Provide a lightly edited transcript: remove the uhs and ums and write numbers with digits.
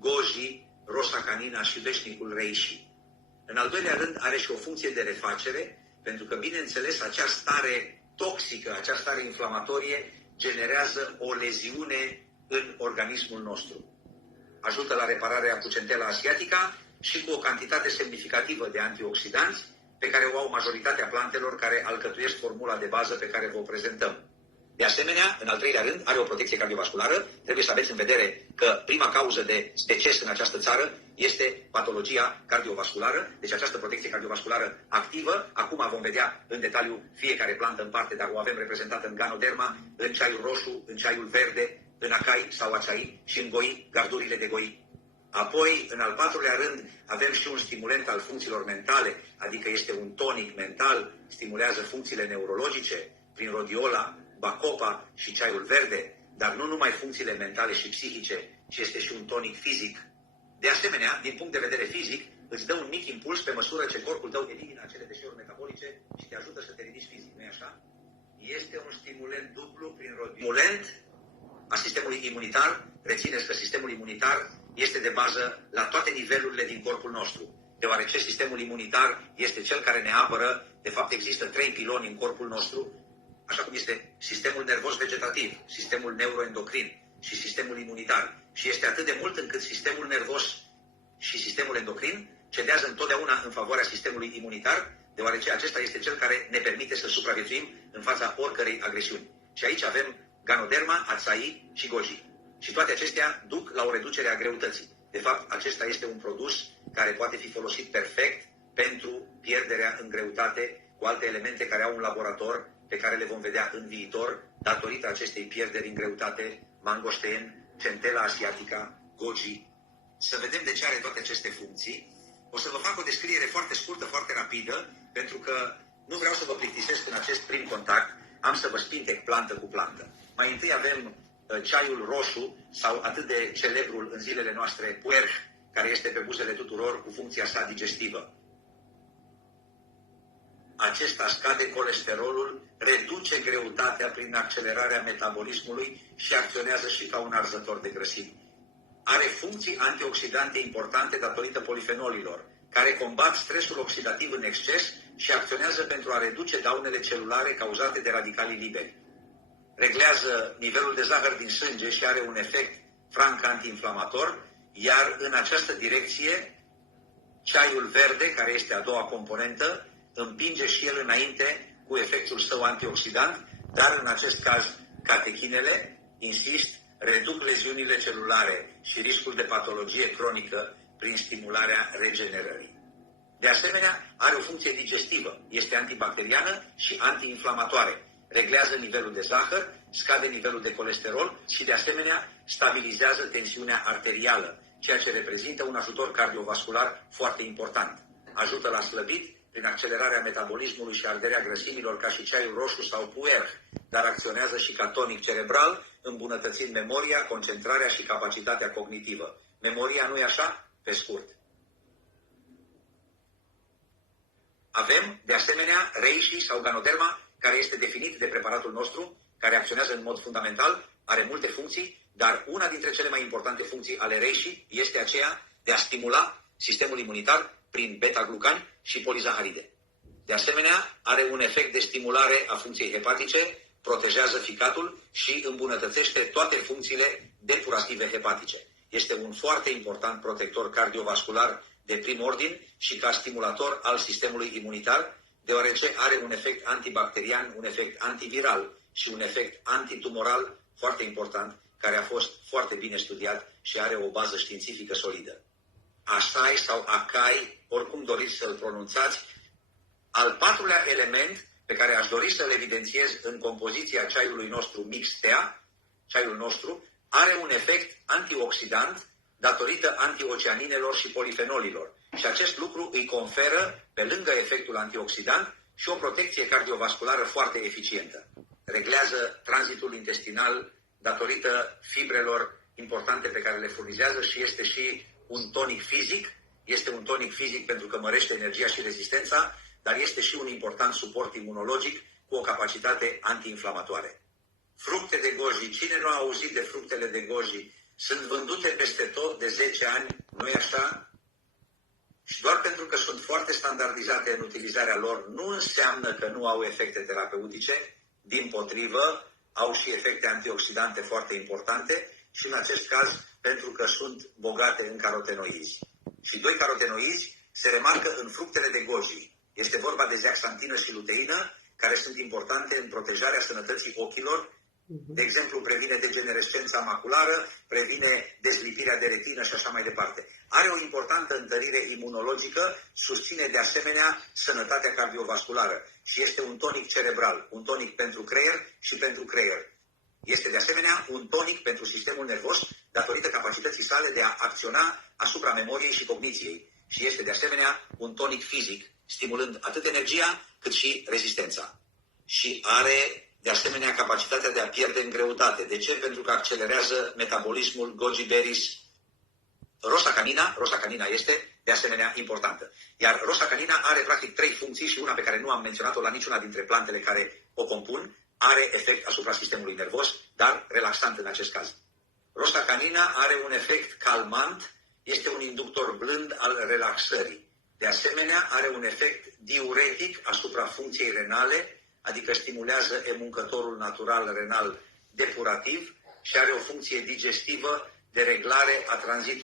goji, rosa canina și veșnicul reishi. În al doilea rând, are și o funcție de refacere, pentru că, bineînțeles, acea stare toxică, acea stare inflamatorie, generează o leziune în organismul nostru. Ajută la repararea cu centela asiatica și cu o cantitate semnificativă de antioxidanți, pe care o au majoritatea plantelor care alcătuiesc formula de bază pe care vă prezentăm. De asemenea, în al treilea rând, are o protecție cardiovasculară. Trebuie să aveți în vedere că prima cauză de deces în această țară este patologia cardiovasculară. Deci această protecție cardiovasculară activă, acum vom vedea în detaliu fiecare plantă în parte, dar o avem reprezentată în Ganoderma, în ceaiul roșu, în ceaiul verde, în acai sau acai și în goi, gardurile de goi. Apoi, în al patrulea rând, avem și un stimulant al funcțiilor mentale, adică este un tonic mental, stimulează funcțiile neurologice prin rodiola, bacopa și ceaiul verde, dar nu numai funcțiile mentale și psihice, ci este și un tonic fizic. De asemenea, din punct de vedere fizic, îți dă un mic impuls pe măsură ce corpul tău elimină acele deșeuri metabolice și te ajută să te ridici fizic, nu-i așa? Este un stimulant dublu prin stimulant a sistemului imunitar. Rețineți că sistemul imunitar este de bază la toate nivelurile din corpul nostru, deoarece sistemul imunitar este cel care ne apără. De fapt, există 3 piloni în corpul nostru, așa cum este sistemul nervos vegetativ, sistemul neuroendocrin și sistemul imunitar. Și este atât de mult încât sistemul nervos și sistemul endocrin cedează întotdeauna în favoarea sistemului imunitar, deoarece acesta este cel care ne permite să supraviețuim în fața oricărei agresiuni. Și aici avem Ganoderma, Acai și Goji. Și toate acestea duc la o reducere a greutății. De fapt, acesta este un produs care poate fi folosit perfect pentru pierderea în greutate cu alte elemente care au un laborator pe care le vom vedea în viitor, datorită acestei pierderi în greutate, mangostean, centela asiatica, goji. Să vedem de ce are toate aceste funcții. O să vă fac o descriere foarte scurtă, foarte rapidă, pentru că nu vreau să vă plictisesc în acest prim contact, am să vă spintec plantă cu plantă. Mai întâi avem ceaiul roșu, sau atât de celebrul în zilele noastre puerh, care este pe buzele tuturor cu funcția sa digestivă. Acesta scade colesterolul, reduce greutatea prin accelerarea metabolismului și acționează și ca un arzător de grăsimi. Are funcții antioxidante importante datorită polifenolilor, care combat stresul oxidativ în exces și acționează pentru a reduce daunele celulare cauzate de radicalii liberi. Reglează nivelul de zahăr din sânge și are un efect franc antiinflamator, iar în această direcție, ceaiul verde, care este a doua componentă, împinge și el înainte cu efectul său antioxidant, dar în acest caz catechinele, insist, reduc leziunile celulare și riscul de patologie cronică prin stimularea regenerării. De asemenea, are o funcție digestivă, este antibacteriană și antiinflamatoare. Reglează nivelul de zahăr, scade nivelul de colesterol și, de asemenea, stabilizează tensiunea arterială, ceea ce reprezintă un ajutor cardiovascular foarte important. Ajută la slăbit prin accelerarea metabolismului și arderea grăsimilor ca și ceaiul roșu sau puerh, dar acționează și ca tonic cerebral, îmbunătățind memoria, concentrarea și capacitatea cognitivă. Memoria, nu-i așa? Pe scurt. Avem, de asemenea, reishi sau Ganoderma, care este definit de preparatul nostru, care acționează în mod fundamental, are multe funcții, dar una dintre cele mai importante funcții ale reishi este aceea de a stimula sistemul imunitar prin beta-glucani și polizaharide. De asemenea, are un efect de stimulare a funcției hepatice, protejează ficatul și îmbunătățește toate funcțiile depurative hepatice. Este un foarte important protector cardiovascular de prim ordin și ca stimulator al sistemului imunitar, deoarece are un efect antibacterian, un efect antiviral și un efect antitumoral foarte important, care a fost foarte bine studiat și are o bază științifică solidă. Acai sau acai, oricum doriți să-l pronunțați. Al patrulea element pe care aș dori să-l evidențiez în compoziția ceaiului nostru mixtea, ceaiul nostru, are un efect antioxidant datorită antioceaninelor și polifenolilor. Și acest lucru îi conferă, pe lângă efectul antioxidant, și o protecție cardiovasculară foarte eficientă. Reglează tranzitul intestinal datorită fibrelor importante pe care le furnizează și este și un tonic fizic. Este un tonic fizic pentru că mărește energia și rezistența, dar este și un important suport imunologic cu o capacitate antiinflamatoare. Fructe de goji. Cine nu a auzit de fructele de goji? sunt vândute peste tot de 10 ani, nu-i așa? Și doar pentru că sunt foarte standardizate în utilizarea lor, nu înseamnă că nu au efecte terapeutice, dimpotrivă, au și efecte antioxidante foarte importante și în acest caz pentru că sunt bogate în carotenoizi. Și 2 carotenoizi se remarcă în fructele de goji. Este vorba de zeaxantină și luteină, care sunt importante în protejarea sănătății ochilor. De exemplu, previne degenerescența maculară, previne dezlipirea de retină și așa mai departe. Are o importantă întărire imunologică, susține de asemenea sănătatea cardiovasculară și este un tonic cerebral, un tonic pentru creier și pentru creier. Este de asemenea un tonic pentru sistemul nervos datorită capacității sale de a acționa asupra memoriei și cogniției. Și este de asemenea un tonic fizic, stimulând atât energia cât și rezistența. Și are de asemenea capacitatea de a pierde în greutate. De ce? Pentru că accelerează metabolismul goji berries. Rosa canina este de asemenea importantă. Iar rosa canina are practic 3 funcții și una pe care nu am menționat-o la niciuna dintre plantele care o compun. Are efect asupra sistemului nervos, dar relaxant în acest caz. Rosa canina are un efect calmant, este un inductor blând al relaxării. De asemenea, are un efect diuretic asupra funcției renale, adică stimulează emuncătorul natural renal depurativ și are o funcție digestivă de reglare a tranzitului